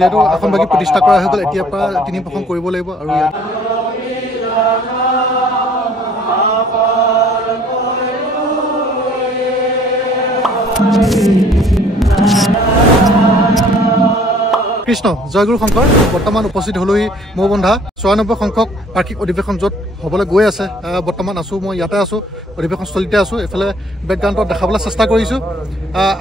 যেহেতু আসনবাগী প্ৰতিষ্ঠা কৰা হৈ গ'ল এতিয়াৰ পৰা 3 প্ৰসং কৰিব লাগিব আৰু ইয়াত কৃষ্ণ জয়গুৰু শংকৰ বৰ্তমান উপস্থিত হলোহি মৌবন্ধা ৯৪ সংখ্যক বাৰ্ষিক অধিৱেশন য'ত হ'বলৈ গৈ আছে বৰ্তমান আছোঁ মই ইয়াতে আছোঁ অধিৱেশনস্থলীতে আছোঁ এফালে বেকগ্ৰাউণ্ডত দেখাবলৈ চেষ্টা কৰিছোঁ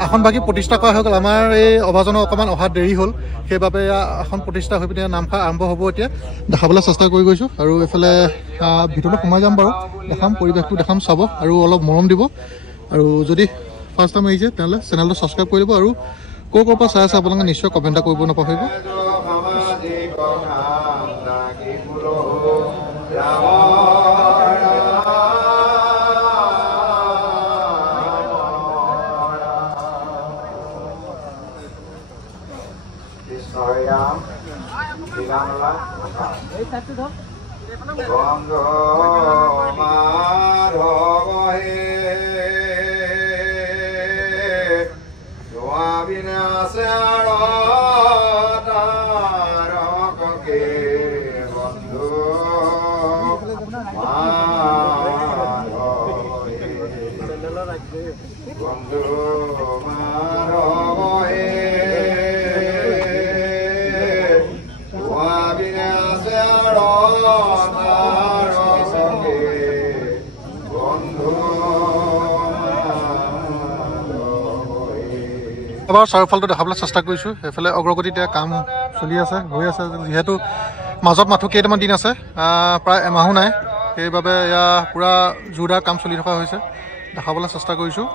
আসনভাগী প্ৰতিষ্ঠা কৰা হৈ গ'ল আমাৰ এই অভাজনৰ অকণমান অহা দেৰি হ'ল সেইবাবে আসন প্ৰতিষ্ঠা হৈ পিনে নামষাৰ আৰম্ভ হ'ব এতিয়া দেখাবলৈ চেষ্টা কৰি গৈছোঁ আৰু এইফালে ভিতৰলৈ সোমাই যাম বাৰু দেখাম পৰিৱেশটো দেখাম চাব আৰু অলপ মৰম দিব আৰু যদি ফাৰ্ষ্ট টাইম আহিছে তেনেহ'লে চেনেলটো ছাবস্ক্ৰাইব কৰি দিব আৰু ক'ৰ পৰা চাই আছে আপোনালোকে নিশ্চয় কমেণ্ট এটা কৰিব নাপাহৰিব এবাৰ চাৰিওফালটো দেখাবলৈ চেষ্টা কৰিছোঁ এইফালে অগ্ৰগতি এতিয়া কাম চলি আছে হৈ আছে যিহেতু মাজত মাথো কেইটামান দিন আছে প্ৰায় এমাহো নাই সেইবাবে এয়া পূৰা জোৰদাৰ কাম চলি থকা হৈছে দেখাবলৈ চেষ্টা কৰিছোঁ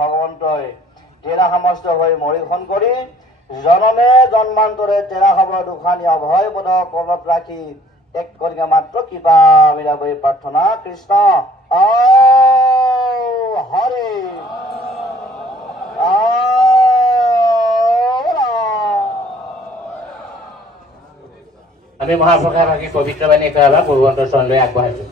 ভগৱন্তই তেৰা সমস্ত হৈ মৰিখন কৰি জনমে জন্মান্তৰে তেৰা খবৰ দুখানি অভয় পদ কৰ্মত ৰাখি এক কৰিকে মাত্ৰ কিবা মিলাবৈ প্ৰাৰ্থনা কৃষ্ণ হৰি আমি মহাপ্ৰসাদ ভাগি পবিত্ৰ বাণী একেবাৰে ভগৱন্তৰ চৰণলৈ আগবঢ়াইছো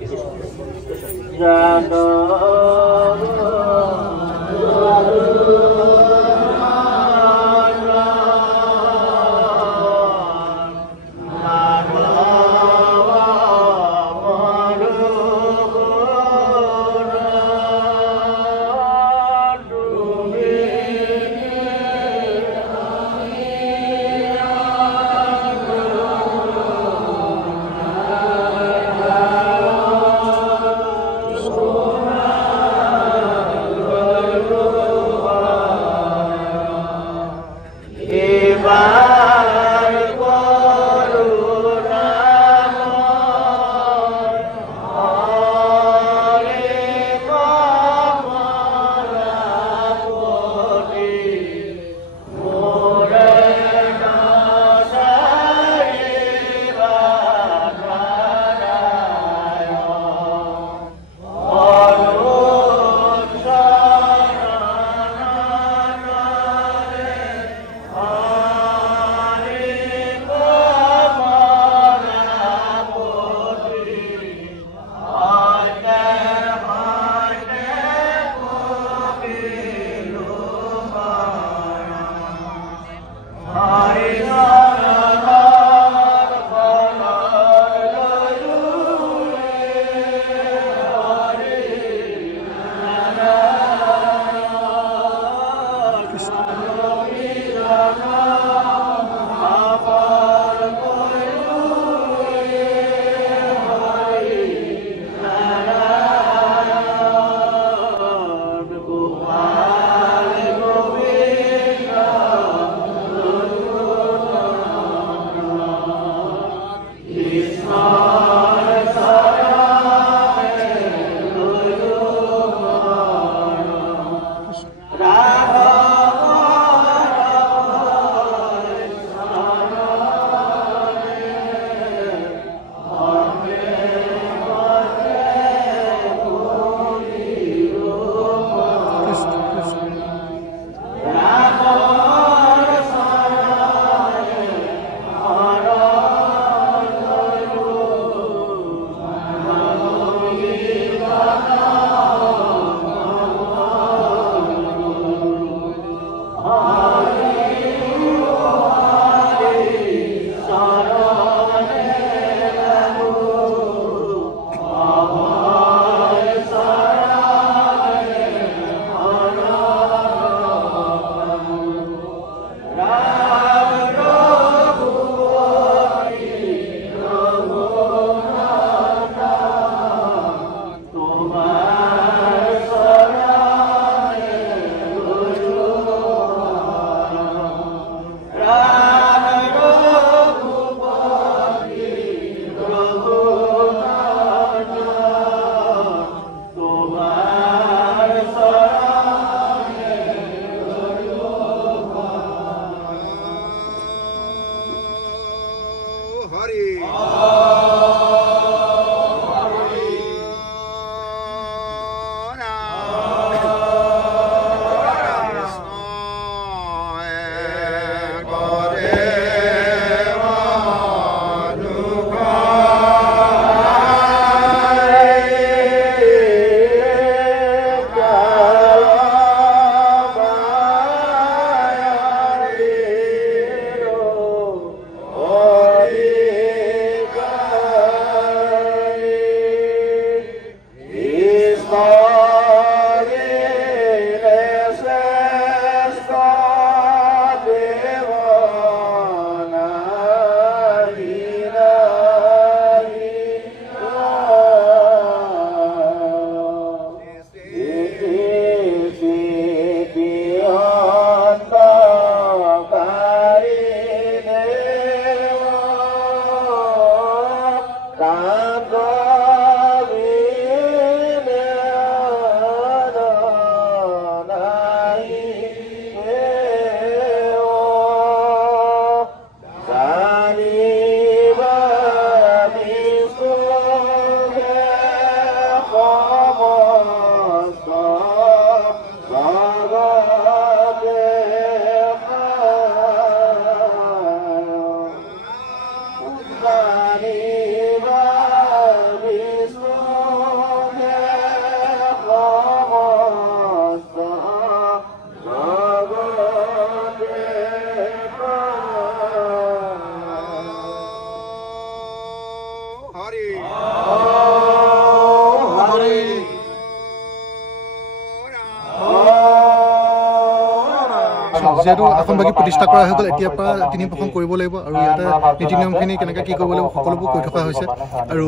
যেহেতু আসনভাগী প্ৰতিষ্ঠা কৰা হৈ গ'ল এতিয়াৰ পৰা 3 প্ৰসং কৰিব লাগিব আৰু ইয়াতে নীতি নিয়মখিনি কেনেকৈ কি কৰিব লাগিব সকলোবোৰ কৈ থকা হৈছে আৰু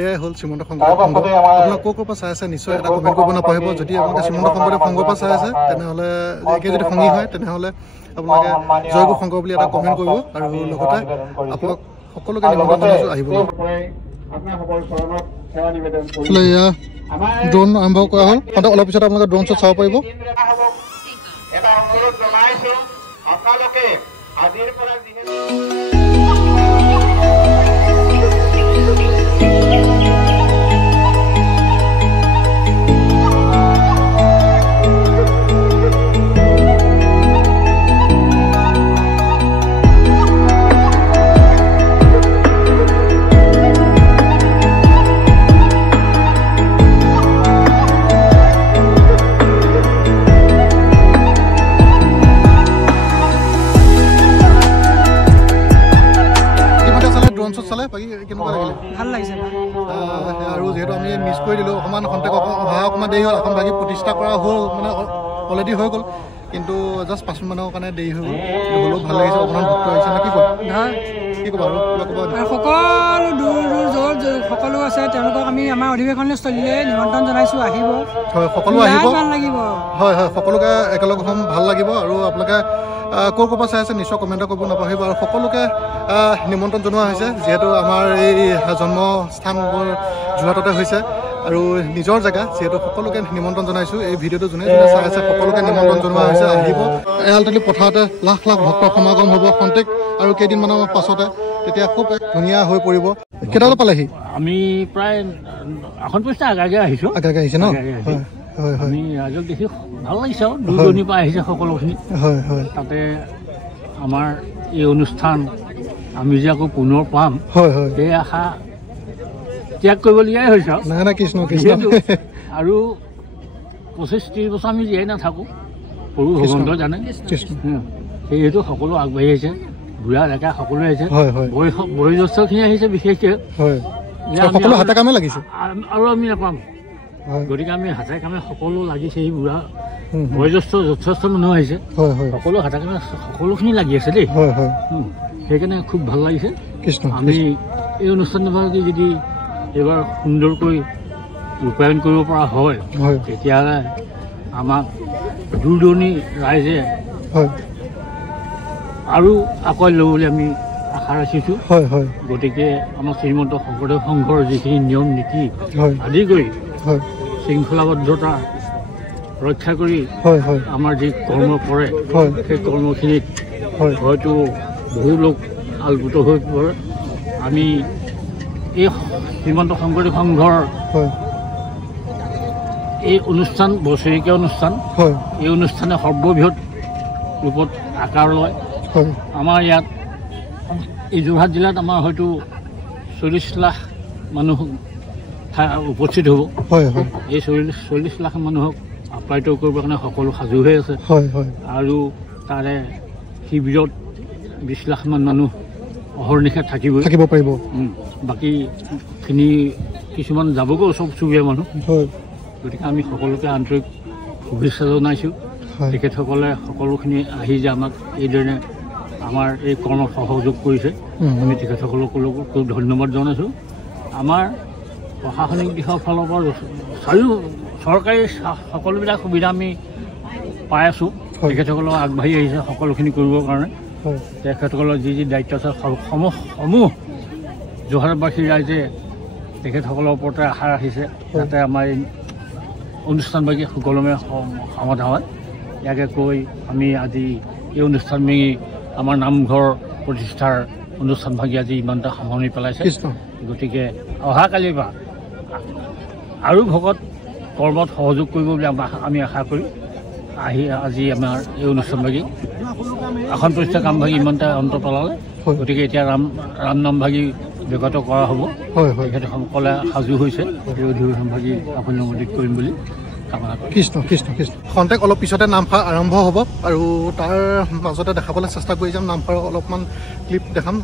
এয়াই হ'ল শ্ৰীমন্ত শংকৰদেৱ সংঘ আপোনাক ক'ৰ পৰা চাই আছে নিশ্চয় এটা কমেণ্ট কৰিব নাপাহৰিব যদি আপোনালোকে শ্ৰীমন্ত শংকৰদেৱ সংঘৰ পৰা চাই আছে তেনেহ'লে একে যদি সংগী হয় তেনেহ'লে আপোনালোকে জয়গুৰু শংকৰ বুলি এটা কমেণ্ট কৰিব আৰু লগতে আপোনাক সকলোকে নিমন্ত্ৰণ জনাইছোঁ আহিবলৈ ড্ৰোন আৰম্ভ কৰা হ'ল অলপ পিছত আপোনালোকে ড্ৰোন শ্বট চাব পাৰিব এটা অনুৰোধ জনাইছো আপোনালোকে আজিৰ পৰা ভাল লাগিছে আৰু যেহেতু আমি মিছ কৰি দিলোঁ অকণমান খন্তেক অকণমান দেৰি হ'ল এখন বাকী প্ৰতিষ্ঠা কৰা হ'ল মানে অলৰেডি হৈ গ'ল কিন্তু জাষ্ট 5 মিনিটৰ কাৰণে দেৰি হৈ গ'ল হ'লেও ভাল লাগিছে অকণমান ভক্ত আহিছে নে কি কয় কি ক'ব আৰু সকলো দূৰ দূৰ য'ত সকলো আছে তেওঁলোকক আমি আমাৰ অধিৱেশনস্থলীলৈ নিমন্ত্ৰণ জনাইছোঁ আহিব হয় সকলো আহিব ভাল লাগিব হয় হয় সকলোকে একেলগ হ'ম ভাল লাগিব আৰু আপোনালোকে ক'ৰ পৰা চাই আছে নিশ্চয় কমেণ্ট কৰিব নাপাহৰিব আৰু সকলোকে নিমন্ত্ৰণ জনোৱা হৈছে যিহেতু আমাৰ এই জন্মস্থানবোৰ যোৰহাটতে হৈছে আৰু নিজৰ জেগা যিহেতু সকলোকে নিমন্ত্ৰণ জনাইছোঁ এই ভিডিঅ'টো যোনে যোনে চাই আছে সকলোকে নিমন্ত্ৰণ জনোৱা হৈছে আহিব এৰালতলী পথাৰতে লাখ লাখ ভক্তৰ সমাগম হ'ব খন্তেক আৰু কেইদিনমানৰ পাছতে তেতিয়া খুব ধুনীয়া হৈ পৰিব কেইটালৈ পালেহি আমি প্ৰায় আসন পইচা আগে আহিছোঁ আগে আহিছে ন হয় আমি ৰাইজক দেখি ভাল লাগিছে আৰু দূৰ দূৰণিৰ পৰা আহিছে সকলোখিনি হয় হয় তাতে আমাৰ এই অনুষ্ঠান আমি যে আকৌ পুনৰ পাম হয় হয় সেই আশা ত্যাগ কৰিবলগীয়াই হৈছে নাই কৃষ্ণ কৃষ্ণ আৰু 25-30 বছৰ আমি জীয়াই নাথাকোঁ সৰু ভগৱন্ত জানে সেইটো সকলো আগবাঢ়ি আহিছে বুঢ়া ডেকা সকলোৱে আহিছে বয়োজ্যেষ্ঠখিনি আহিছে বিশেষকৈ সকলো হাতে কামে লাগিছে আৰু আমি নাপাম গতিকে আমি হাতে কামে সকলো লাগিছে এই বুঢ়া বয়োজ্যেষ্ঠ যথেষ্ট মানুহ আহিছে সকলো হাতে কামে সকলোখিনি লাগি আছে দেই সেইকাৰণে খুব ভাল লাগিছে আমি এই অনুষ্ঠানভাগি যদি এইবাৰ সুন্দৰকৈ ৰূপায়ণ কৰিব পৰা হয় তেতিয়াহ'লে আমাক দূৰ দূৰণি ৰাইজে আৰু আঁকোৱালি ল'ব বুলি আমি আশা ৰাখিছোঁ গতিকে আমাৰ শ্ৰীমন্ত শংকৰদেৱ সংঘৰ যিখিনি নিয়ম নীতি আদি কৰি শৃংখলাবদ্ধতা ৰক্ষা কৰি আমাৰ যি কৰ্ম কৰে সেই কৰ্মখিনিত হয়তো বহু লোক আলপুত হৈ পৰে আমি এই শ্ৰীমন্ত শংকৰদেৱ সংঘৰ এই অনুষ্ঠান বছৰেকীয়া অনুষ্ঠান এই অনুষ্ঠানে সৰ্ববৃহৎ ৰূপত আকাৰ লয় আমাৰ ইয়াত এই যোৰহাট জিলাত আমাৰ হয়তো 40 লাখ মানুহ উপস্থিত হ'ব এই 40 লাখ মানুহক আপ্যায়িত কৰিবৰ কাৰণে সকলো সাজু হৈ আছে আৰু তাৰে শিবিৰত 20 লাখমান মানুহ অহৰ্নিশে থাকিব পাৰিব বাকীখিনি কিছুমান যাবগৈ চব চুবুৰীয়া মানুহ গতিকে আমি সকলোকে আন্তৰিক শুভেচ্ছা জনাইছোঁ তেখেতসকলে সকলোখিনি আহি যে আমাক এইদৰে আমাৰ এই কৰ্মত সহযোগ কৰিছে আমি তেখেতসকলকো খুব ধন্যবাদ জনাইছোঁ আমাৰ প্ৰশাসনিক দিশৰ ফালৰ পৰা চাৰিও চৰকাৰী সকলোবিলাক সুবিধা আমি পাই আছোঁ তেখেতসকলক আগবাঢ়ি আহিছে সকলোখিনি কৰিবৰ কাৰণে তেখেতসকলৰ যি দায়িত্ব আছে সমূহ যোৰহাটবাসী ৰাইজে তেখেতসকলৰ ওপৰতে আশা ৰাখিছে যাতে আমাৰ এই অনুষ্ঠানভাগী সুকলমে সমাধা হয় ইয়াকে কৈ আমি আজি এই অনুষ্ঠান ভাঙি আমাৰ নামঘৰ প্ৰতিষ্ঠাৰ অনুষ্ঠানভাগী আজি ইমানটা সামৰণি পেলাইছে গতিকে অহাকালিৰ পৰা আৰু ভকত কৰ্মত সহযোগ কৰিব বুলি আমি আশা কৰি আজি আমাৰ এই অনুষ্ঠানভাগী আসন প্ৰতিষ্ঠা কামভাগী ইমানটা অন্ত পেলালে গতিকে এতিয়া ৰাম নামভাগী বিগত কৰা হ'ব তেখেতসকলে সাজু হৈছে এই অধিৱেশনভাগী আপুনি অনুমোদিত কৰিম বুলি কামনা কৰিম কৃষ্ণ কৃষ্ণ কৃষ্ণ খন্তেক অলপ পিছতে নামফাৰ আৰম্ভ হ'ব আৰু তাৰ মাজতে দেখাবলৈ চেষ্টা কৰি যাম নামফাৰৰ অলপমান ক্লিপ দেখাম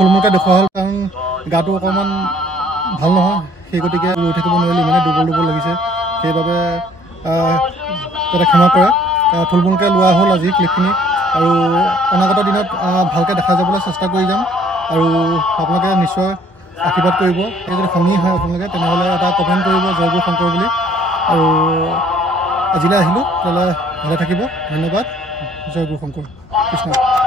থুলমূলকৈ দেখুওৱা হ'ল কাৰণ গাটো অকণমান ভাল নহয় সেই গতিকে ৰৈ থাকিব নোৱাৰিলোঁ ইমানে দুৰ্বল লাগিছে সেইবাবে যাতে ক্ষমা কৰে থুলমূলকৈ লোৱা হ'ল আজি ক্লিপখিনি আৰু অনাগত দিনত ভালকৈ দেখা যাবলৈ চেষ্টা কৰি যাম আৰু আপোনালোকে নিশ্চয় আশীৰ্বাদ কৰিব এই যদি সংগী হয় আপোনালোকে তেনেহ'লে এটা কমেণ্ট কৰিব জয়গুৰু শংকৰ বুলি আৰু আজিলৈ আহিলোঁ তেতিয়াহ'লে ভালে থাকিব ধন্যবাদ জয়গুৰু শংকৰ কৃষ্ণ